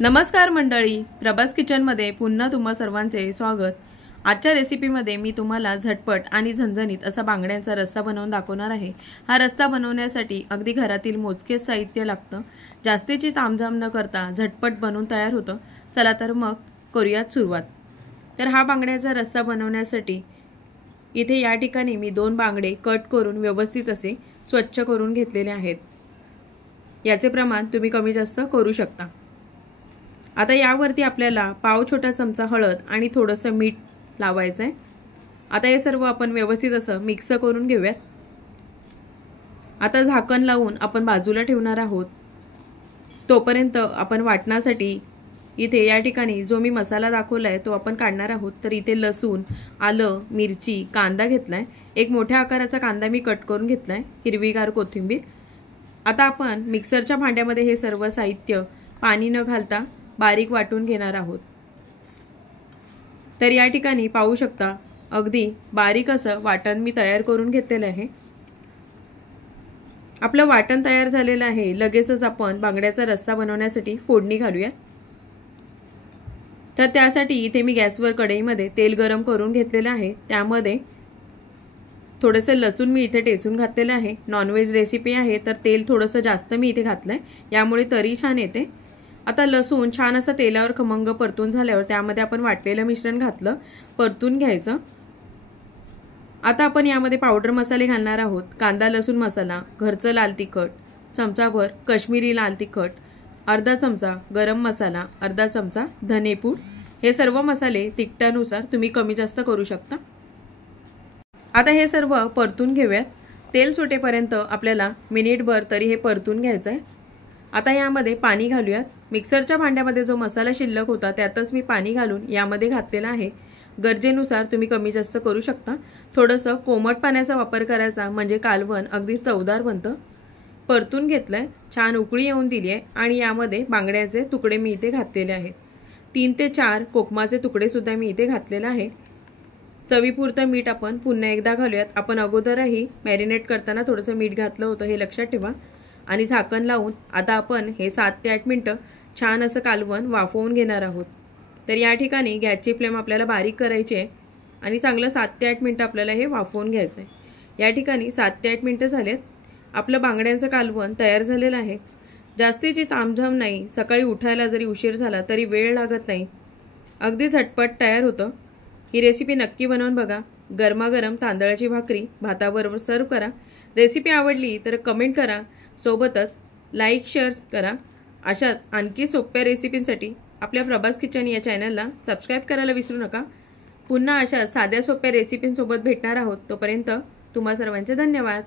नमस्कार मंडळी, प्रभास किचनमध्ये पुन्हा तुम्हा सर्वांचे स्वागत। आजच्या रेसिपीमध्ये मी तुम्हाला झटपट आणि झणझणीत असा बांगड्यांचा रस्सा बनवून दाखवणार आहे। हा रस्सा बनवण्यासाठी अगदी घरातील मोजकेच साहित्य लागतं। जास्तीची तामझाम न करता झटपट बनवून तयार होतं। चला तर मग करूयात सुरुवात। तर हा बांगड्याचा रस्सा बनवण्यासाठी इथे या ठिकाणी मी 2 बांगडे कट करून व्यवस्थित असे स्वच्छ करून घेतलेले आहेत। याचे प्रमाण तुम्ही कमी जास्त करू शकता। आता यावरती आपल्याला पाव छोटा चमचा हळद आणि थोडंसं मीठ लावायचं आहे। आता हे सर्व आपण व्यवस्थित असं मिक्स करून घेऊयात। आता झाकण लावून आपण बाजूला ठेवणार आहोत। तोपर्यंत आपण वाटण्यासाठी इथे या ठिकाणी जो मी मसाला दाखवलाय तो आपण काढणार आहोत। तर इथे लसूण, आलं, मिरची, कांदा घेतलाय। एक मोठ्या आकाराचा कांदा मी कट करून घेतलाय, हिरवीगार कोथिंबीर। आता आपण मिक्सरच्या भांड्यामध्ये हे सर्व साहित्य पाणी न घालता बारीक वाटून घेणार आहोत। तर या ठिकाणी पाहू शकता अगदी बारीक असं वाटण मी तयार करून घेतलेलं आहे। आपलं वाटण तयार झालेलं आहे। लगेचच आपण बांगड्याचा रस्सा बनवण्यासाठी फोडणी घालूया। तर त्यासाठी इथे मी गॅसवर कढईमध्ये तेल गरम करून घेतलेलं आहे। त्यामध्ये थोडंसं लसूण मी इथे टेचून घातलेलं आहे। नॉनव्हेज रेसिपी आहे तर तेल थोडंसं जास्त मी इथे घातलंय, यामुळे तरी छान येते। आता लसूण छान असं तेलावर खमंग परतून झाल्यावर त्यामध्ये आपण वाटलेलं मिश्रण घातलं, परतून घ्यायचं। आता आपण यामध्ये पावडर मसाले घालणार आहोत। कांदा लसूण मसाला, घरचं लाल तिखट, चमचाभर काश्मीरी लाल तिखट, अर्धा चमचा गरम मसाला, अर्धा चमचा धनेपूड। हे सर्व मसाले तिखटानुसार तुम्ही कमी जास्त करू शकता। आता हे सर्व परतून घेऊयात। तेल सुटेपर्यंत आपल्याला मिनिटभर तरी हे परतून घ्यायचं आहे। आता यामध्ये पाणी घालूयात। मिक्सरच्या भांड्यामध्ये जो मसाला शिल्लक होता त्यातच मी पाणी घालून यामध्ये घातलेला आहे। गरजेनुसार तुम्ही कमी जास्त करू शकता। थोडंसं कोमट पाण्याचा वापर करायचा, म्हणजे कालवण अगदी चवदार बनतं। परतून घेतलंय, छान उकळी येऊन दिली आहे आणि यामध्ये बांगड्याचे तुकडे मी इथे घातलेले आहेत। 3 ते 4 कोकमाचे तुकडे सुद्धा मी इथे घातलेले आहे। चवीपुरतं मीठ आपण पुन्हा एकदा घालूयात। आपण अगोदरही मॅरिनेट करताना थोडंसं मीठ घातलं होतं, हे लक्षात ठेवा। आणि झाकण लावून आता आपण हे 7 ते 8 मिनिटं छान असं कालवण वाफवून घेणार आहोत। तर या ठिकाणी गॅसची फ्लेम आपल्याला बारीक करायची आहे आणि चांगलं 7 ते 8 मिनिटं आपल्याला हे वाफवून घ्यायचं आहे। या ठिकाणी 7 ते 8 मिनिटं झालेत। आपलं बांगड्यांचं कालवण तयार झालेलं आहे। जास्तीची तामझाम नाही, सकाळी उठायला जरी उशीर झाला तरी वेळ लागत नाही, अगदी झटपट तयार होतं। ही रेसिपी नक्की बनवून बघा। गरमागरम तांदळाची भाकरी भाताबरोबर सर्व करा। रेसिपी आवडली तर कमेंट करा, सोबतच लाईक शेअर करा। अशाच आणखी सोप्या रेसिपींसाठी आपल्या प्रभास किचन या चॅनलला सबस्क्राईब करायला विसरू नका। पुन्हा अशा साध्या सोप्या रेसिपींसोबत भेटणार आहोत। तोपर्यंत तुम्हा सर्वांचे धन्यवाद।